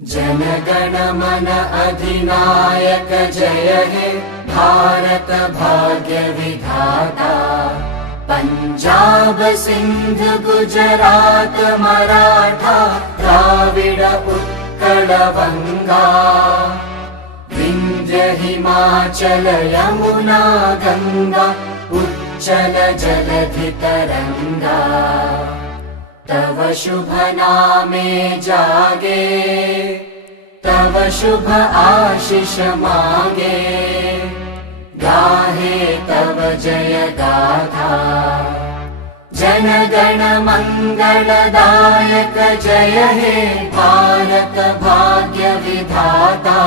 जनगण मन अधिनायक जय हे भारत भाग्य विधाता। पंजाब सिंध गुजरात मराठा द्राविड उत्कल बंगा। विंध्य हिमाचल यमुना गंगा उच्चल जलधि तरंगा। तव शुभ नामे जागे तव शुभ आशीष मागे। गाहे तव जय गाथा जनगण मंगलदायक जय हे भारत भाग्य विधाता।